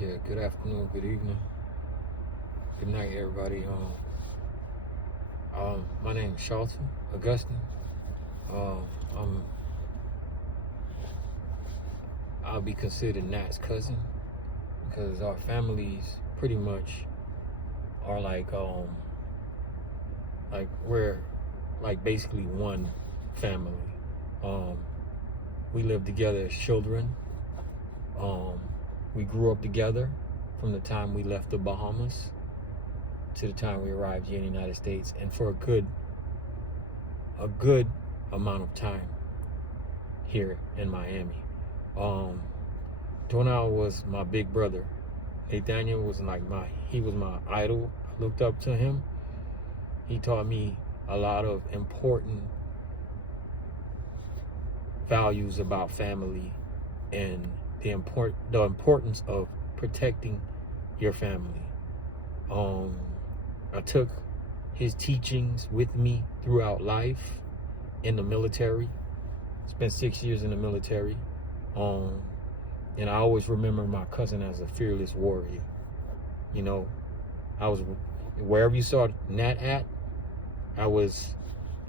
Yeah, good afternoon, good evening, good night, everybody. My name is Charlton Augustine. Um, I'm, I'll be considered Nat's cousin because our families pretty much are like we're like basically one family. Um, we lived together as children. We grew up together from the time we left the Bahamas to the time we arrived here in the United States, and for a good amount of time here in Miami. Donald was my big brother. Nathaniel was he was my idol. I looked up to him. He taught me a lot of important values about family and the importance of protecting your family. I took his teachings with me throughout life in the military. Spent 6 years in the military. And I always remember my cousin as a fearless warrior. You know, I was, wherever you saw Nat at, I was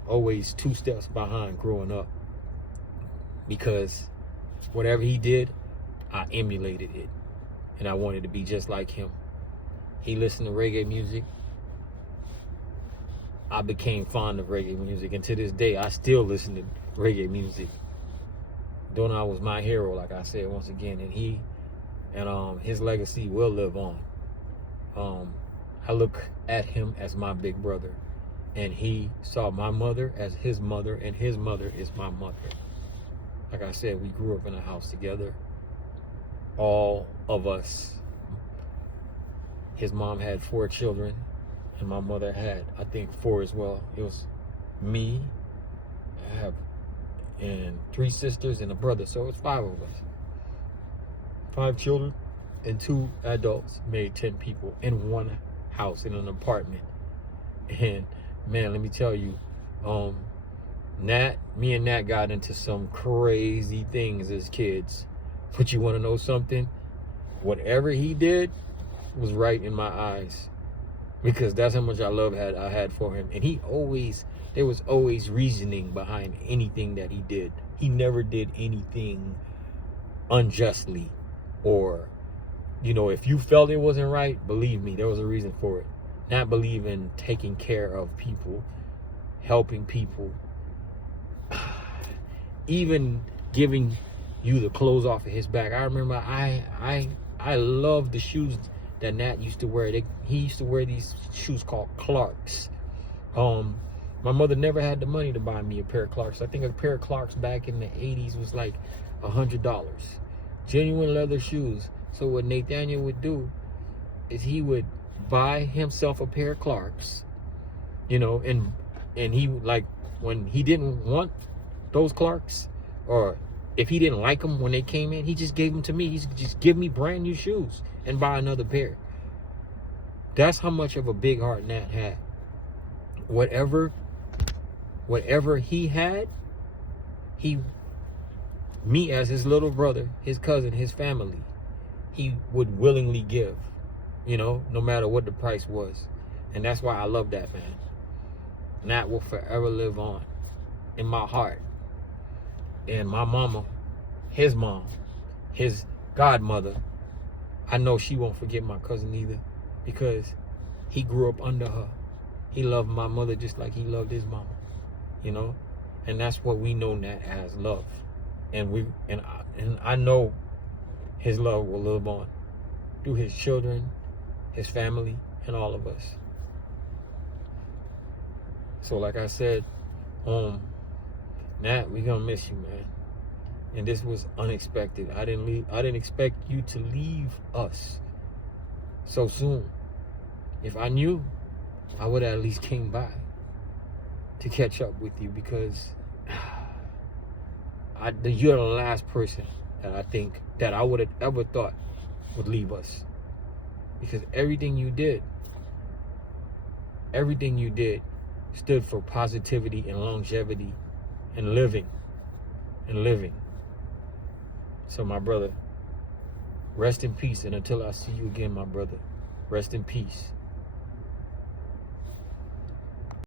always 2 steps behind growing up, because whatever he did, I emulated it, and I wanted to be just like him. He listened to reggae music. I became fond of reggae music, and to this day, I still listen to reggae music. Donald was my hero, like I said once again, and his legacy will live on. I look at him as my big brother, and he saw my mother as his mother, and his mother is my mother. Like I said, we grew up in a house together, all of us. His mom had 4 children, and my mother had, I think, 4 as well. It was me, and 3 sisters and a brother, so it's 5 of us. 5 children and 2 adults made 10 people in one house, in an apartment. And man, let me tell you, me and Nat got into some crazy things as kids. But you want to know something? Whatever he did was right in my eyes, because that's how much I had for him. And there was always reasoning behind anything that he did. He never did anything unjustly, or, if you felt it wasn't right, believe me, there was a reason for it. Not believe in taking care of people, helping people, even giving you the clothes off of his back. I remember I loved the shoes that Nat used to wear. He used to wear these shoes called Clarks. My mother never had the money to buy me a pair of Clarks. I think a pair of Clarks back in the 80s was like $100. Genuine leather shoes. So what Nathaniel would do is he would buy himself a pair of Clarks, and he would, like, when he didn't want those Clarks, or if he didn't like them when they came in, he just gave them to me. He just give me brand new shoes and buy another pair. That's how much of a big heart Nat had. Whatever he had, me as his little brother, his cousin, his family, he would willingly give, no matter what the price was. And that's why I love that man. Nat will forever live on in my heart. And my mama, his mom, his godmother, I know she won't forget my cousin either, because he grew up under her. He loved my mother just like he loved his mama, and that's what we know Nat as love. And I know his love will live on through his children, his family, and all of us. So like I said, Nat, we gonna miss you, man. And this was unexpected. I didn't expect you to leave us so soon. If I knew, I would have at least came by to catch up with you, because you're the last person that I think that I would have ever thought would leave us. Because everything you did stood for positivity and longevity and living. So my brother, Rest in peace. And until I see you again, my brother, rest in peace.